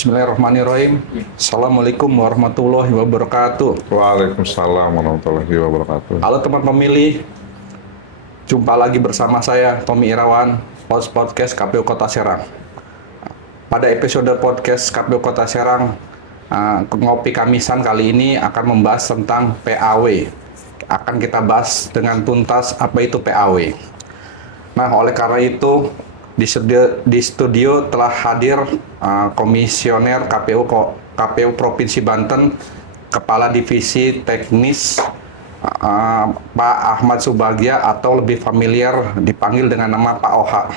Bismillahirrahmanirrahim. Assalamualaikum warahmatullahi wabarakatuh. Waalaikumsalam warahmatullahi wabarakatuh. Halo teman pemilih, jumpa lagi bersama saya Tommy Irawan, host podcast KPU Kota Serang. Pada episode podcast KPU Kota Serang, Ngopi Kamisan kali ini akan membahas tentang PAW. Akan kita bahas dengan tuntas apa itu PAW. Nah, oleh karena itu di studio telah hadir Komisioner KPU Provinsi Banten, Kepala Divisi Teknis Pak Ahmad Subagja atau lebih familiar dipanggil dengan nama Pak Oha.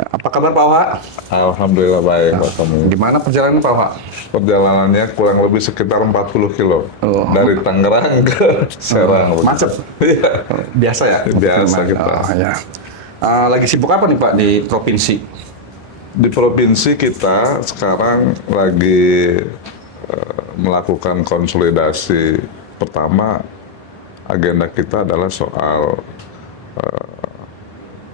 Apa kabar Pak Oha? Alhamdulillah baik Pak Tommy. Gimana perjalanan Pak Oha? Perjalanannya kurang lebih sekitar 40 kilo dari Tangerang ke Serang. Macet? Iya. Biasa ya? Biasa kita. Ya. Lagi sibuk apa nih Pak di provinsi? Di provinsi kita sekarang lagi melakukan konsolidasi. Pertama, agenda kita adalah soal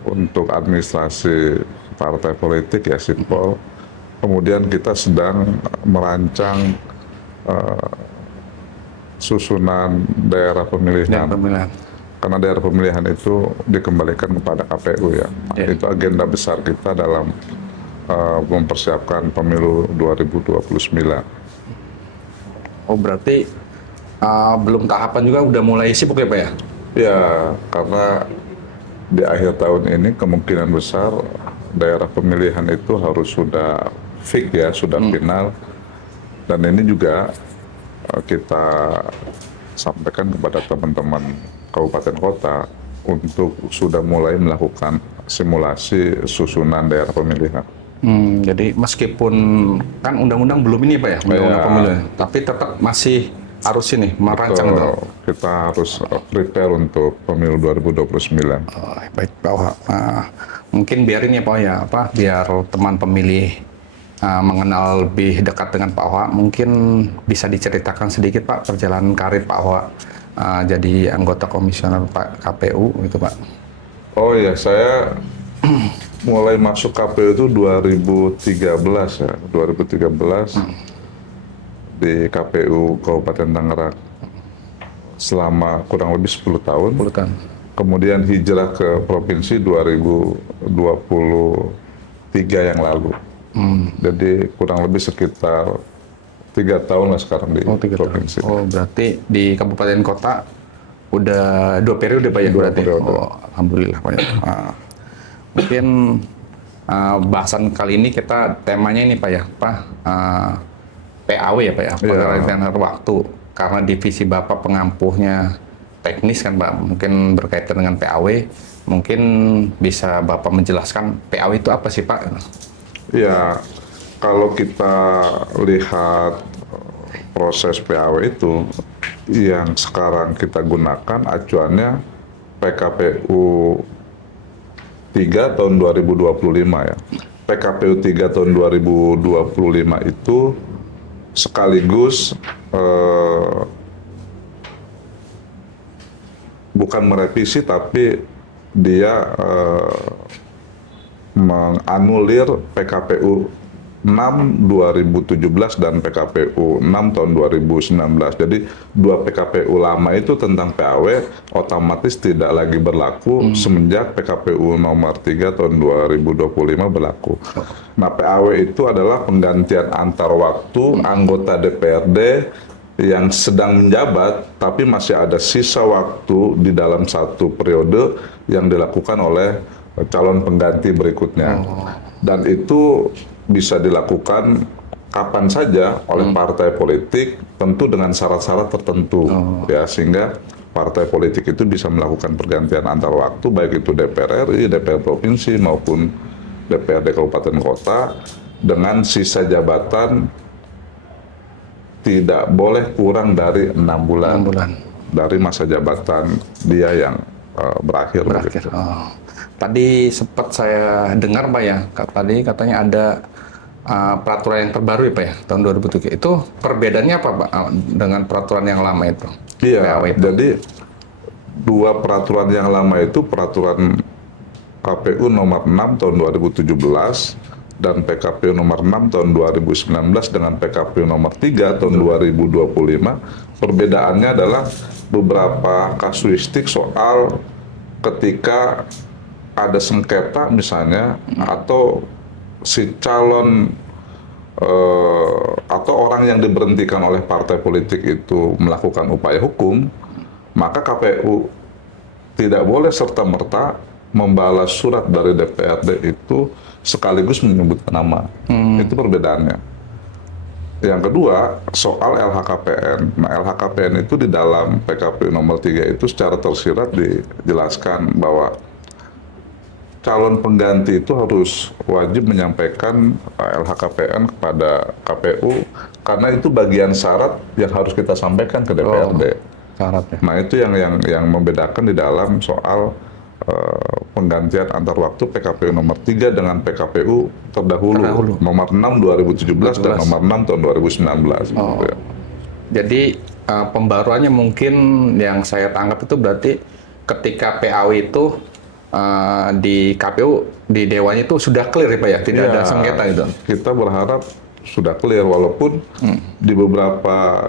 untuk administrasi partai politik ya Sipol. Kemudian kita sedang merancang susunan daerah pemilihan. Karena daerah pemilihan itu dikembalikan kepada KPU ya. Itu agenda besar kita dalam mempersiapkan pemilu 2029. Oh berarti belum tahapan juga udah mulai sibuk ya Pak ya? Ya, karena di akhir tahun ini kemungkinan besar daerah pemilihan itu harus sudah fix ya, sudah final. Dan ini juga kita sampaikan kepada teman-teman kabupaten kota untuk sudah mulai melakukan simulasi susunan daerah pemilihan. Jadi meskipun kan undang-undang belum ini Pak ya, undang-undang pemilu, tapi tetap masih harus ini merancang itu. Kita harus prepare untuk pemilu 2029. Baik Pak Oha. Mungkin biar ini ya Pak ya, biar teman pemilih mengenal lebih dekat dengan Pak Oha, mungkin bisa diceritakan sedikit Pak perjalanan karir Pak Oha jadi anggota komisioner Pak KPU gitu Pak. Oh iya, saya mulai masuk KPU itu 2013 ya, 2013 di KPU Kabupaten Tangerang selama kurang lebih 10 tahun. Kemudian hijrah ke provinsi 2023 yang lalu. Jadi kurang lebih sekitar 3 tahun lah sekarang di provinsi. Oh berarti di kabupaten kota udah 2 periode Pak ya berarti? Oh, alhamdulillah Pak ya. Mungkin bahasan kali ini kita temanya ini Pak ya, PAW ya Pak ya, pengertian waktu. Karena divisi Bapak pengampuhnya teknis kan Pak, mungkin berkaitan dengan PAW, mungkin bisa Bapak menjelaskan PAW itu apa sih Pak? Ya, kalau kita lihat proses PAW itu, yang sekarang kita gunakan acuannya PKPU 3 tahun 2025 ya. PKPU 3 tahun 2025 itu sekaligus bukan merevisi tapi dia menganulir PKPU 6 2017 dan PKPU 6 tahun 2019. Jadi 2 PKPU lama itu tentang PAW otomatis tidak lagi berlaku semenjak PKPU nomor 3 tahun 2025 berlaku. Nah, PAW itu adalah penggantian antar waktu anggota DPRD yang sedang menjabat tapi masih ada sisa waktu di dalam satu periode yang dilakukan oleh calon pengganti berikutnya. Dan itu bisa dilakukan kapan saja oleh partai politik, tentu dengan syarat-syarat tertentu, ya, sehingga partai politik itu bisa melakukan pergantian antar waktu, baik itu DPR RI, DPR provinsi maupun DPRD kabupaten kota, dengan sisa jabatan tidak boleh kurang dari 6 bulan dari masa jabatan dia yang berakhir. Gitu. Tadi sempat saya dengar Pak ya, tadi katanya ada peraturan yang terbaru ya Pak ya, tahun 2003. Itu perbedaannya apa Pak dengan peraturan yang lama itu? Iya, jadi 2 peraturan yang lama itu peraturan KPU nomor 6 tahun 2017 dan PKPU nomor 6 tahun 2019 dengan PKPU nomor 3 tahun 2025, perbedaannya adalah beberapa kasuistik soal ketika ada sengketa misalnya, atau si calon atau orang yang diberhentikan oleh partai politik itu melakukan upaya hukum, maka KPU tidak boleh serta-merta membalas surat dari DPRD itu sekaligus menyebutkan nama. Itu perbedaannya. Yang kedua, soal LHKPN. Nah, LHKPN itu di dalam PKPU nomor 3 itu secara tersirat dijelaskan bahwa calon pengganti itu harus wajib menyampaikan LHKPN kepada KPU, karena itu bagian syarat yang harus kita sampaikan ke DPRD. Syaratnya. Nah, itu yang membedakan di dalam soal penggantian antar waktu PKPU nomor 3 dengan PKPU terdahulu. Nomor 6 2017 dan nomor 6 tahun 2019. Gitu ya. Jadi pembaruannya mungkin yang saya tangkap itu berarti ketika PAW itu di KPU, di Dewannya itu sudah clear ya Pak ya? Tidak ada sengketa gitu? Kita berharap sudah clear, walaupun di beberapa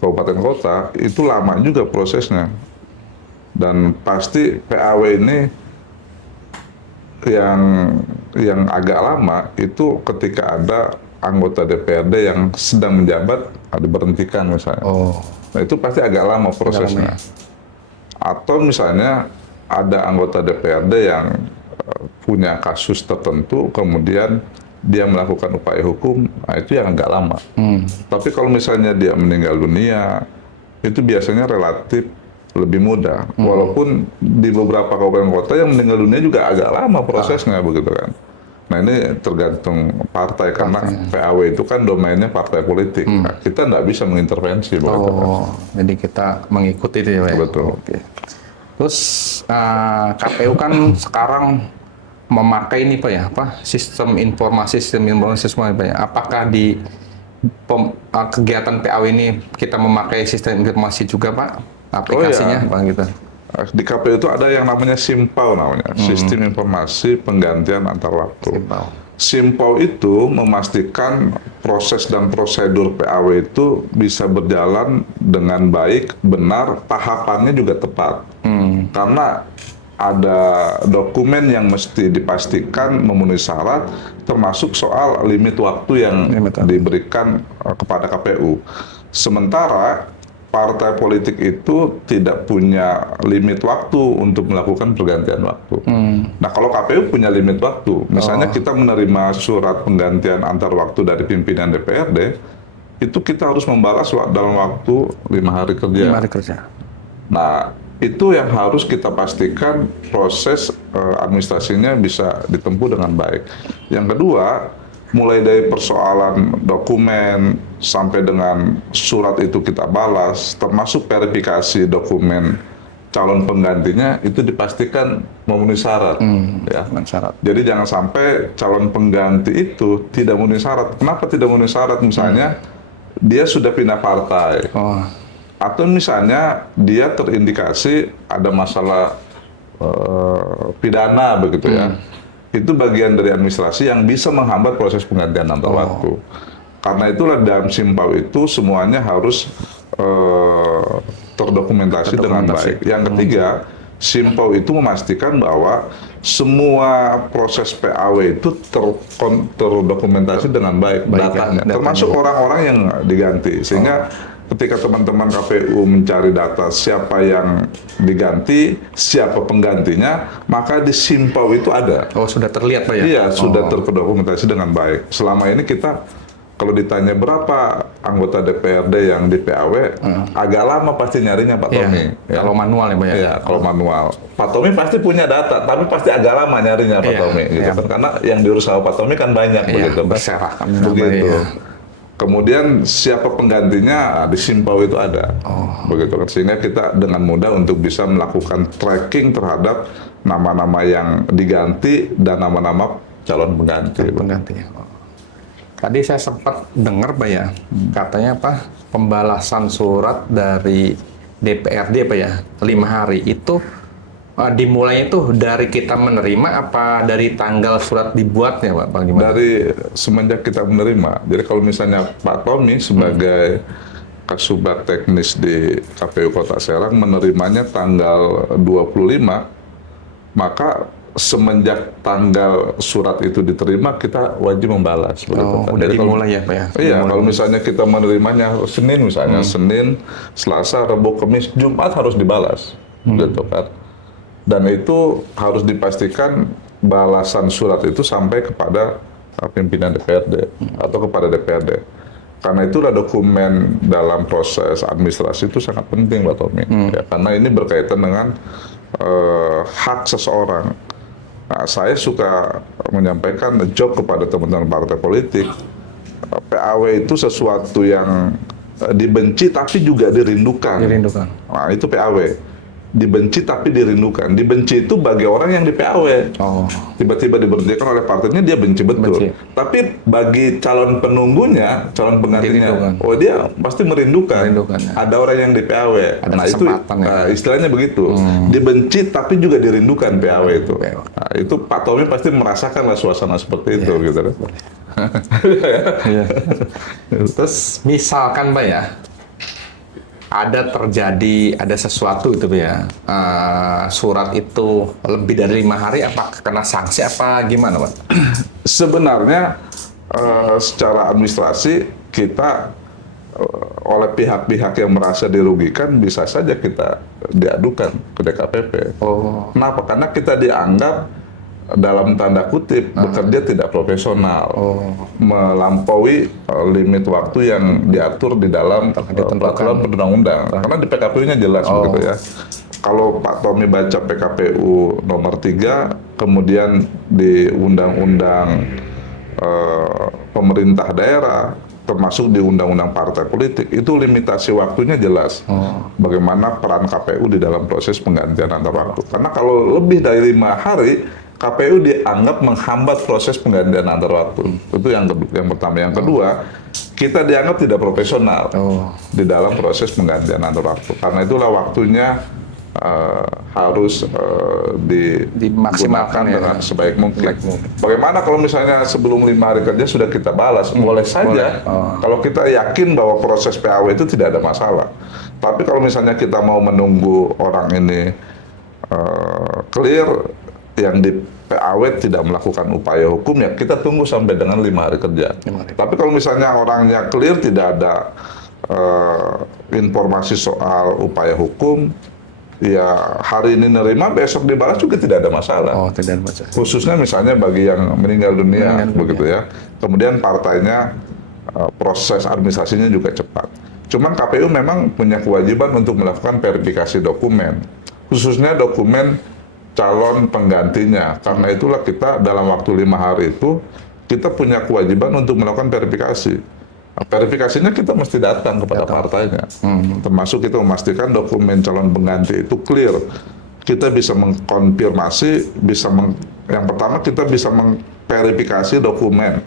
kabupaten kota itu lama juga prosesnya. Dan pasti PAW ini yang agak lama itu ketika ada anggota DPRD yang sedang menjabat diberhentikan misalnya. Nah, itu pasti agak lama prosesnya. Atau misalnya ada anggota DPRD yang punya kasus tertentu, kemudian dia melakukan upaya hukum, nah itu yang agak lama. Tapi kalau misalnya dia meninggal dunia, itu biasanya relatif lebih mudah. Walaupun di beberapa kabupaten kota yang meninggal dunia juga agak lama prosesnya, begitu kan. Nah, ini tergantung partai, karena PAW itu kan domainnya partai politik. Nah, kita nggak bisa mengintervensi. Begitu kan. Jadi kita mengikuti itu ya Pak? Betul. Oke. Terus KPU kan sekarang memakai ini Pak ya, sistem informasi semua Pak ya. Apakah di kegiatan PAW ini kita memakai sistem informasi juga Pak? Aplikasinya Pak gitu? Di KPU itu ada yang namanya SIMPAU namanya, Sistem Informasi Penggantian Antar Waktu. SIMPAU itu memastikan proses dan prosedur PAW itu bisa berjalan dengan baik, benar, tahapannya juga tepat. Karena ada dokumen yang mesti dipastikan memenuhi syarat, termasuk soal limit waktu yang diberikan kepada KPU. Sementara partai politik itu tidak punya limit waktu untuk melakukan pergantian waktu. Nah, kalau KPU punya limit waktu, misalnya kita menerima surat penggantian antar waktu dari pimpinan DPRD, itu kita harus membalas dalam waktu 5 hari kerja. 5 hari kerja. Nah, itu yang harus kita pastikan proses administrasinya bisa ditempuh dengan baik. Yang kedua, mulai dari persoalan dokumen sampai dengan surat itu kita balas, termasuk verifikasi dokumen calon penggantinya itu dipastikan memenuhi syarat. Jadi jangan sampai calon pengganti itu tidak memenuhi syarat. Kenapa tidak memenuhi syarat? Misalnya dia sudah pindah partai, atau misalnya dia terindikasi ada masalah pidana begitu ya. Itu bagian dari administrasi yang bisa menghambat proses penggantian antar waktu. Karena itulah dalam SIMPAU itu semuanya harus terdokumentasi dengan baik. Yang ketiga, SIMPAU itu memastikan bahwa semua proses PAW itu terdokumentasi dengan baik datanya, termasuk orang-orang yang diganti. Sehingga ketika teman-teman KPU mencari data siapa yang diganti, siapa penggantinya, maka di SIMPAU itu ada. Sudah terlihat Pak ya? Iya, sudah terdokumentasi dengan baik. Selama ini kita, kalau ditanya berapa anggota DPRD yang di PAW, agak lama pasti nyarinya Pak Tommy. Kalau manual ya Pak ya? Iya, kalau manual. Pak Tommy pasti punya data, tapi pasti agak lama nyarinya Pak Tommy. Gitu kan. Karena yang diurus sama Pak Tommy kan banyak begitu. Berserakan. Begitu. Kemudian siapa penggantinya di SIMPAU itu ada, begitu kan, sehingga kita dengan mudah untuk bisa melakukan tracking terhadap nama-nama yang diganti dan nama-nama calon pengganti. Tadi saya sempat dengar Pak ya, katanya pembalasan surat dari DPRD Pak ya, 5 hari itu Dimulainya tuh dari kita menerima apa dari tanggal surat dibuatnya, Pak? Apa gimana? Dari semenjak kita menerima. Jadi kalau misalnya Pak Tommy sebagai Kasubag Teknis di KPU Kota Serang menerimanya tanggal 25, maka semenjak tanggal surat itu diterima kita wajib membalas. Udah dimulai ya, Pak ya? Iya, kalau misalnya kita menerimanya Senin misalnya, Senin, Selasa, Rabu, Kamis, Jumat harus dibalas, gitu kan. Dan itu harus dipastikan balasan surat itu sampai kepada pimpinan DPRD atau kepada DPRD. Karena itulah dokumen dalam proses administrasi itu sangat penting, Pak Tommy. Ya, karena ini berkaitan dengan hak seseorang. Nah, saya suka menyampaikan joke kepada teman-teman partai politik. PAW itu sesuatu yang dibenci tapi juga dirindukan. Dirindukan. Nah, itu PAW. Dibenci tapi dirindukan. Dibenci itu bagi orang yang di PAW. Tiba-tiba diberhentikan oleh partainya, dia benci betul. Benci. Tapi bagi calon penunggunya, calon penggantinya, Dirindukan. dia pasti merindukan. Ya. Ada orang yang di PAW. Ada Nah, itu kesempatan ya. istilahnya begitu. Dibenci tapi juga dirindukan PAW itu. Nah, itu Pak Tommy pasti merasakan lah suasana seperti itu, gitu kan. Iya. Terus misalkan, Pak ya, ada sesuatu itu ya, surat itu lebih dari 5 hari, apa kena sanksi apa gimana, Pak? Sebenarnya secara administrasi kita oleh pihak-pihak yang merasa dirugikan bisa saja kita diadukan ke DKPP. Kenapa? Karena kita dianggap dalam tanda kutip bekerja tidak profesional, melampaui limit waktu yang diatur di dalam peraturan perundang-undang. Karena di PKPU-nya jelas begitu ya. Kalau Pak Tommy baca PKPU nomor 3, kemudian di Undang-Undang Pemerintah Daerah, termasuk di Undang-Undang Partai Politik, itu limitasi waktunya jelas. Bagaimana peran KPU di dalam proses penggantian antar waktu. Karena kalau lebih dari 5 hari, KPU dianggap menghambat proses penggantian antar waktu. Itu yang pertama. Yang kedua, kita dianggap tidak profesional di dalam proses penggantian antar waktu. Karena itulah waktunya harus dimaksimalkan dengan sebaik mungkin. Bagaimana kalau misalnya sebelum 5 hari kerja sudah kita balas? Boleh saja. Kalau kita yakin bahwa proses PAW itu tidak ada masalah. Tapi kalau misalnya kita mau menunggu orang ini clear, yang di PAW tidak melakukan upaya hukum, ya kita tunggu sampai dengan 5 hari kerja. Tapi kalau misalnya orangnya clear, tidak ada informasi soal upaya hukum, ya hari ini nerima, besok dibalas juga tidak ada masalah. Tidak ada masalah. Khususnya misalnya bagi yang meninggal dunia, begitu ya. Kemudian partainya proses administrasinya juga cepat. Cuman KPU memang punya kewajiban untuk melakukan verifikasi dokumen, khususnya dokumen calon penggantinya. Karena itulah kita dalam waktu 5 hari itu kita punya kewajiban untuk melakukan verifikasi. Verifikasinya kita mesti datang kepada partainya. Termasuk kita memastikan dokumen calon pengganti itu clear. Kita bisa mengkonfirmasi, yang pertama kita bisa mengverifikasi dokumen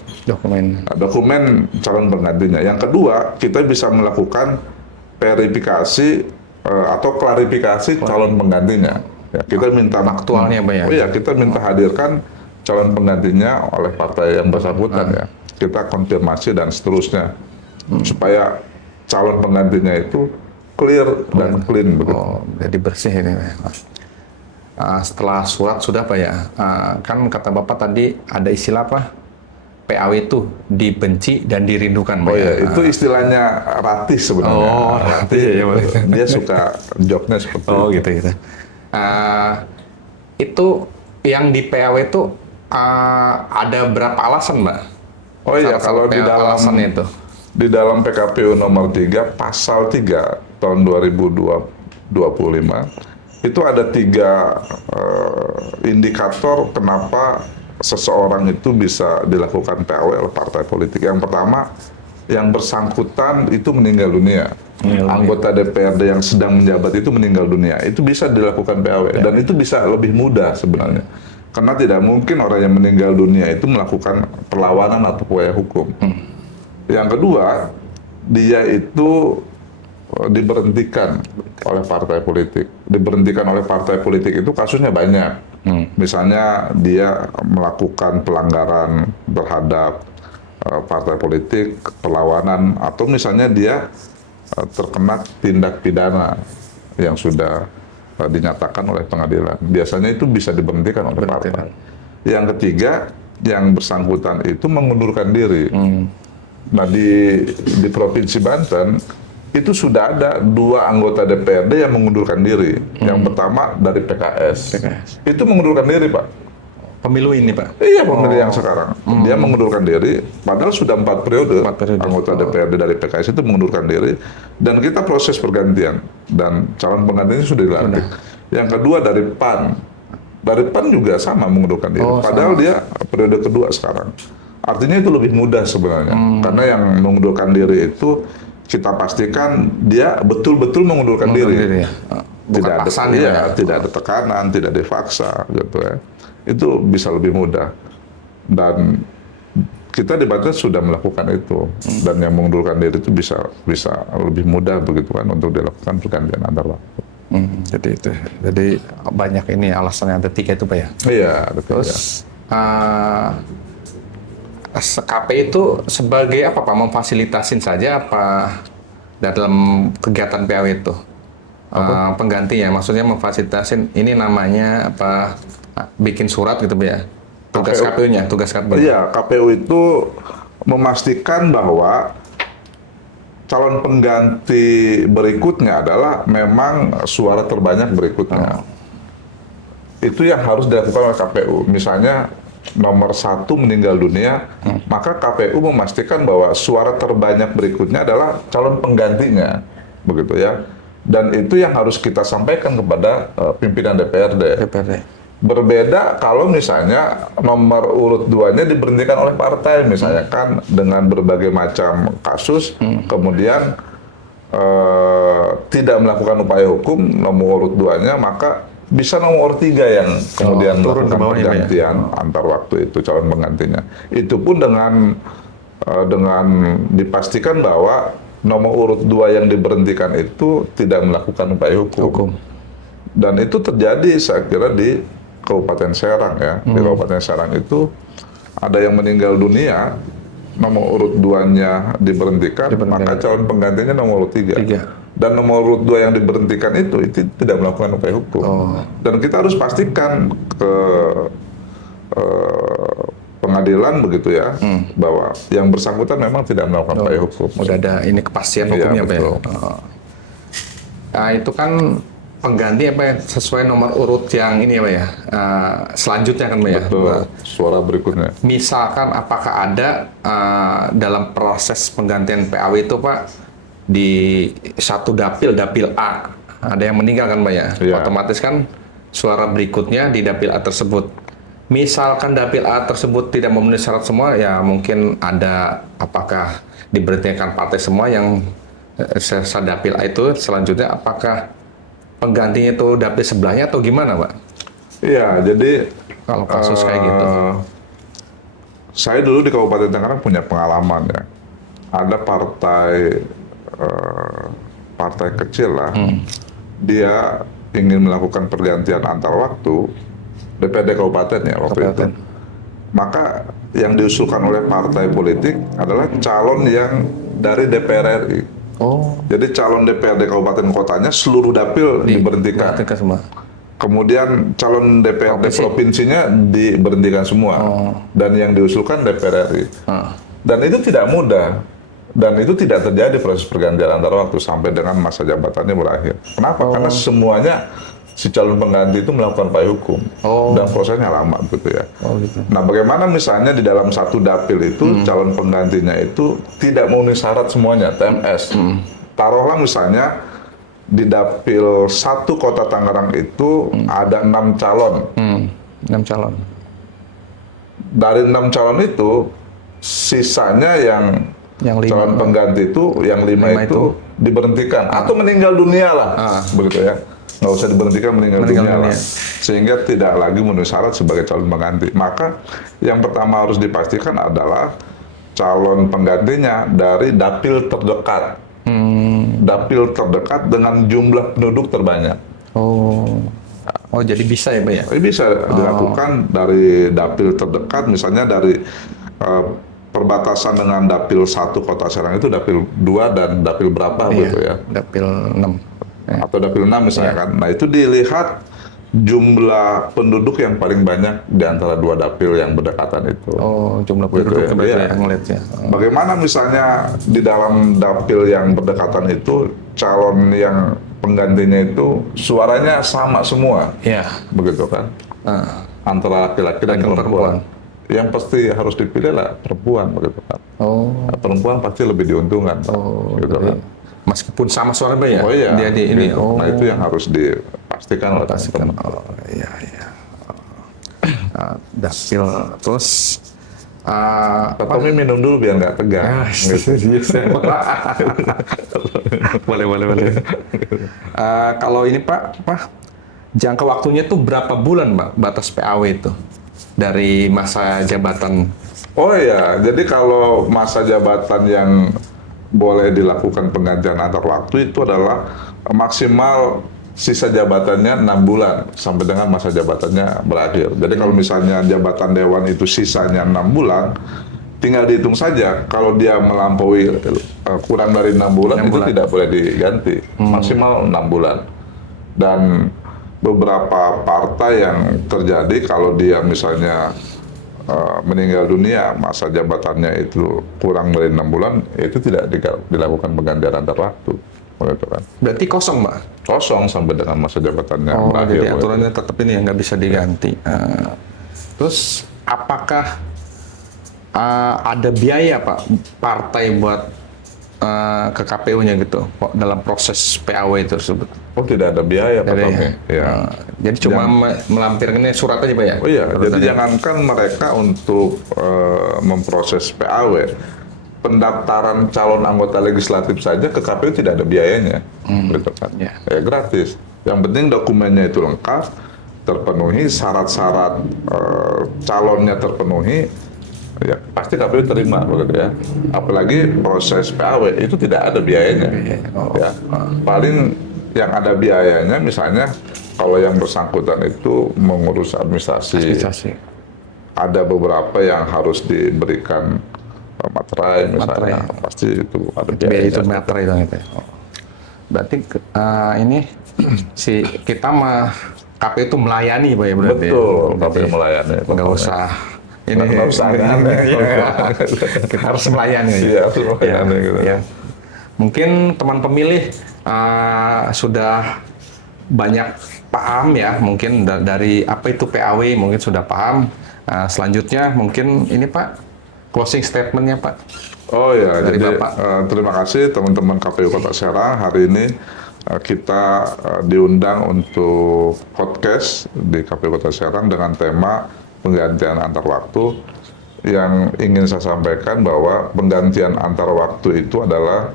calon penggantinya. Yang kedua, kita bisa melakukan verifikasi atau klarifikasi calon penggantinya. Ya, kita minta aktualnya, Pak ya. Iya, kita minta hadirkan calon penggantinya oleh partai yang bersangkutan ya. Kita konfirmasi dan seterusnya supaya calon penggantinya itu clear dan clean begitu. Jadi bersih ini. Setelah surat sudah, Pak ya. Kan kata Bapak tadi ada istilah apa? PAW itu dibenci dan dirindukan, Pak. Itu istilahnya Ratih sebenarnya. Ratih ya, dia suka joke-nya seperti itu. Gitu. Itu yang di PAW itu ada berapa alasan, Mbak? Kalau di dalam itu. Di dalam PKPU nomor 3 pasal 3 tahun 2025 itu ada 3 indikator kenapa seseorang itu bisa dilakukan PAW oleh partai politik. Yang pertama, yang bersangkutan itu meninggal dunia. Anggota DPRD yang sedang menjabat itu meninggal dunia, itu bisa dilakukan PAW. Dan itu bisa lebih mudah sebenarnya. Karena tidak mungkin orang yang meninggal dunia itu melakukan perlawanan atau upaya hukum. Yang kedua, dia itu diberhentikan oleh partai politik. Diberhentikan oleh partai politik itu kasusnya banyak. Misalnya dia melakukan pelanggaran terhadap partai politik, perlawanan, atau misalnya dia terkena tindak pidana yang sudah dinyatakan oleh pengadilan. Biasanya itu bisa diberhentikan oleh partai. Yang ketiga, yang bersangkutan itu mengundurkan diri. Nah, di Provinsi Banten itu sudah ada 2 anggota DPRD yang mengundurkan diri. Yang pertama dari PKS. Itu mengundurkan diri, Pak. Pemilu ini, Pak? Iya, pemilu yang sekarang. Dia mengundurkan diri, padahal sudah 4 periode. Anggota DPRD dari PKS itu mengundurkan diri, dan kita proses pergantian, dan calon penggantinya sudah dilantik. Yang kedua dari PAN. Dari PAN juga sama mengundurkan diri, padahal dia periode kedua sekarang. Artinya itu lebih mudah sebenarnya, karena yang mengundurkan diri itu kita pastikan dia betul-betul mengundurkan diri. Ya? Tidak ada, tidak ada tekanan, tidak dipaksa, gitu ya. Itu bisa lebih mudah, dan kita di Banten sudah melakukan itu, dan yang mengundurkan diri itu bisa lebih mudah begitu kan untuk dilakukan pergantian antar waktu. Jadi banyak ini alasan yang ketiga itu, Pak ya. Iya, betul. Terus KP itu sebagai apa, Pak? Memfasilitasin saja apa dalam kegiatan PAW itu? Penggantinya, maksudnya memfasilitasin, ini namanya apa? Bikin surat gitu, ya? Tugas KPU-nya, tugas KPU. Iya, KPU itu memastikan bahwa calon pengganti berikutnya adalah memang suara terbanyak berikutnya. Itu yang harus dilakukan oleh KPU. Misalnya nomor 1 meninggal dunia, maka KPU memastikan bahwa suara terbanyak berikutnya adalah calon penggantinya, begitu ya. Dan itu yang harus kita sampaikan kepada pimpinan DPRD. Berbeda kalau misalnya nomor urut 2-nya diberhentikan oleh partai, misalnya kan dengan berbagai macam kasus, kemudian tidak melakukan upaya hukum nomor urut 2-nya, maka bisa nomor 3 yang kemudian turun ke bawah pergantian antar waktu itu calon penggantinya. Itu pun dengan dipastikan bahwa nomor urut 2 yang diberhentikan itu tidak melakukan upaya hukum. Dan itu terjadi saya kira di Kabupaten Serang ya. Di Kabupaten Serang itu ada yang meninggal dunia, nomor urut 2-nya diberhentikan, maka calon penggantinya nomor urut 3. Dan nomor urut 2 yang diberhentikan itu tidak melakukan upaya hukum. Dan kita harus pastikan ke pengadilan begitu ya, bahwa yang bersangkutan memang tidak melakukan upaya hukum. Udah ada ini kepastian hukumnya, Pak ya? Nah, itu kan pengganti apa ya, sesuai nomor urut yang ini ya, Pak ya, selanjutnya kan, Pak ya? Betul, suara berikutnya. Misalkan apakah ada dalam proses penggantian PAW itu, Pak, di satu dapil A, ada yang meninggal kan, Pak ya? Otomatis kan suara berikutnya di dapil A tersebut. Misalkan dapil A tersebut tidak memenuhi syarat semua, ya mungkin ada apakah diberhentikan partai semua yang dapil A itu, selanjutnya apakah penggantinya itu dapil sebelahnya atau gimana, Pak? Iya, jadi kalau kasus kayak gitu. Saya dulu di Kabupaten Tangerang punya pengalaman ya. Ada partai kecil lah, dia ingin melakukan pergantian antar waktu, DPRD Kabupaten ya waktu itu. Maka yang diusulkan oleh partai politik adalah calon yang dari DPR RI. Jadi calon DPRD Kabupaten Kotanya seluruh dapil diberhentikan. Kemudian calon DPRD Provinsinya diberhentikan semua. Dan yang diusulkan DPR RI. Dan itu tidak mudah. Dan itu tidak terjadi proses pergantian antar waktu sampai dengan masa jabatannya berakhir. Kenapa? Karena semuanya si calon pengganti itu melakukan upaya hukum. Dan prosesnya lama gitu ya. Nah, bagaimana misalnya di dalam satu dapil itu calon penggantinya itu tidak memenuhi syarat semuanya, TMS. Taruhlah misalnya di dapil 1 Kota Tangerang itu ada 6 calon. 6 calon. Dari 6 calon itu sisanya yang calon pengganti itu yang 5 itu diberhentikan atau meninggal dunia lah, begitu ya. Nggak usah diberhentikan, meninggal dunia lah. Sehingga tidak lagi memenuhi syarat sebagai calon pengganti. Maka yang pertama harus dipastikan adalah calon penggantinya dari dapil terdekat. dapil terdekat dengan jumlah penduduk terbanyak. Oh, jadi bisa ya, Pak ya? Ini bisa dilakukan dari dapil terdekat, misalnya dari perbatasan dengan dapil 1 Kota Serang itu dapil 2 dan dapil berapa gitu ya. Dapil 6. Atau dapil 6 misalnya kan. Nah, itu dilihat jumlah penduduk yang paling banyak di antara 2 dapil yang berdekatan itu. Oh, jumlah Gitu penduduk ya, berarti iya. ya, ngeliatnya. Bagaimana misalnya di dalam dapil yang berdekatan itu calon yang penggantinya itu suaranya sama semua, Iya. begitu kan? Antara laki-laki dan Dan perempuan. Yang pasti harus dipilih lah perempuan, begitu kan? Oh, Nah, perempuan pasti lebih diuntungkan, gitu berarti kan? meskipun sama suara, Pak ya? Oh iya, Dia di ini. gitu. Nah itu yang harus dipastikan oleh teman-teman. Oh, iya. Dapil terus Pak Tommy minum dulu biar nggak tegang. boleh. Kalau ini Pak, jangka waktunya tuh berapa bulan, Pak, batas PAW itu dari masa jabatan? Oh ya, jadi kalau masa jabatan yang boleh dilakukan penggantian antar waktu itu adalah maksimal sisa jabatannya 6 bulan sampai dengan masa jabatannya berakhir. Jadi kalau misalnya jabatan dewan itu sisanya 6 bulan, tinggal dihitung saja. Kalau dia melampaui kurang dari 6 bulan, itu tidak boleh diganti. Maksimal 6 bulan. Dan beberapa partai yang terjadi kalau dia misalnya meninggal dunia, masa jabatannya itu kurang dari 6 bulan, itu tidak dilakukan penggantian antar waktu. Kan. Berarti kosong, Pak? Kosong sampai dengan masa jabatannya berakhir. Jadi aturannya tetap ini ya, nggak bisa diganti. Terus apakah ada biaya, Pak, partai buat ke KPU-nya gitu dalam proses PAW tersebut? Oh, tidak ada biaya, Pak Tommy. Ya. Jadi cuma melampirkannya surat aja, Pak ya? Oh iya, jadi jangankan mereka untuk memproses PAW, pendaftaran calon anggota legislatif saja ke KPU tidak ada biayanya, gitu kan? Ya, gratis. Yang penting dokumennya itu lengkap, terpenuhi, syarat-syarat calonnya terpenuhi, ya pasti KPU terima, begitu ya. Apalagi proses PAW itu tidak ada biayanya, ya. Paling yang ada biayanya, misalnya kalau yang bersangkutan itu mengurus administrasi. Ada beberapa yang harus diberikan materai misalnya, pasti itu ada biaya itu materai itu. Berarti ini si kita mah KPU itu melayani, Pak ya, berarti. Betul, KPU melayani. Nggak usah ini. Nggak usah aneh. Kita harus melayani. Iya, harus melayani gitu. Ya. Mungkin teman pemilih sudah banyak paham ya, mungkin dari apa itu PAW mungkin sudah paham. Selanjutnya mungkin ini Pak, closing statement-nya, Pak. Oh ya, dari jadi terima kasih teman-teman KPU Kota Serang. Hari ini kita diundang untuk podcast di KPU Kota Serang dengan tema penggantian antar waktu. Yang ingin saya sampaikan bahwa penggantian antar waktu itu adalah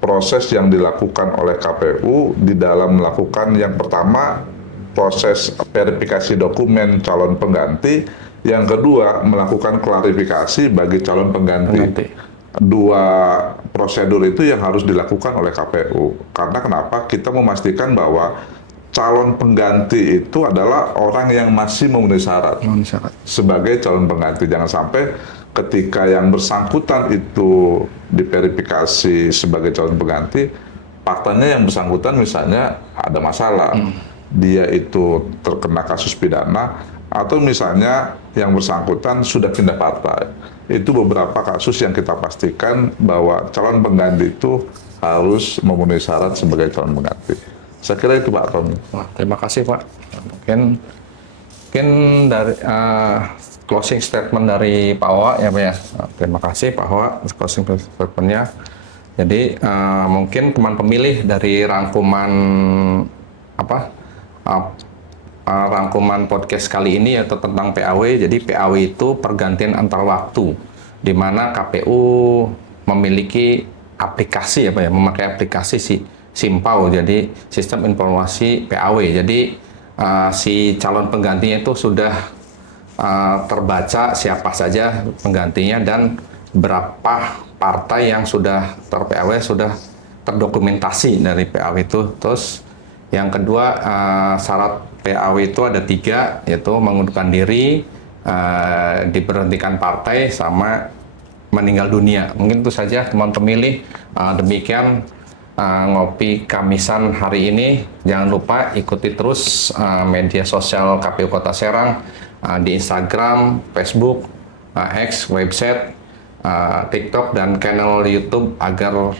proses yang dilakukan oleh KPU di dalam melakukan yang pertama proses verifikasi dokumen calon pengganti. Yang kedua, melakukan klarifikasi bagi calon pengganti. Dua prosedur itu yang harus dilakukan oleh KPU. Karena kenapa? Kita memastikan bahwa calon pengganti itu adalah orang yang masih memenuhi syarat sebagai calon pengganti. Jangan sampai ketika yang bersangkutan itu diverifikasi sebagai calon pengganti, faktanya yang bersangkutan misalnya ada masalah. Dia itu terkena kasus pidana, atau misalnya yang bersangkutan sudah pindah partai. Itu beberapa kasus yang kita pastikan bahwa calon pengganti itu harus memenuhi syarat sebagai calon pengganti. Saya kira itu Pak Tommy. Terima kasih Pak. Mungkin dari closing statement dari Pak Hoa ya Pak ya. Terima kasih Pak Hoa closing statement-nya. Jadi mungkin teman pemilih dari rangkuman rangkuman podcast kali ini atau tentang PAW. Jadi PAW itu pergantian antar waktu, di mana KPU memiliki aplikasi ya Pak ya, memakai aplikasi SIMPAW, jadi Sistem Informasi PAW. Jadi si calon penggantinya itu sudah terbaca siapa saja penggantinya dan berapa partai yang sudah ter-PAW sudah terdokumentasi dari PAW itu. Terus yang kedua, syarat PAW itu ada 3, yaitu mengundurkan diri, diberhentikan partai, sama meninggal dunia. Mungkin itu saja teman pemilih. Demikian ngopi Kamisan hari ini. Jangan lupa ikuti terus media sosial KPU Kota Serang di Instagram, Facebook, X, website, TikTok, dan channel YouTube agar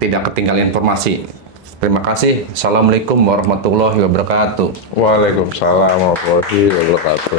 tidak ketinggalan informasi. Terima kasih. Assalamualaikum warahmatullahi wabarakatuh. Waalaikumsalam warahmatullahi wabarakatuh.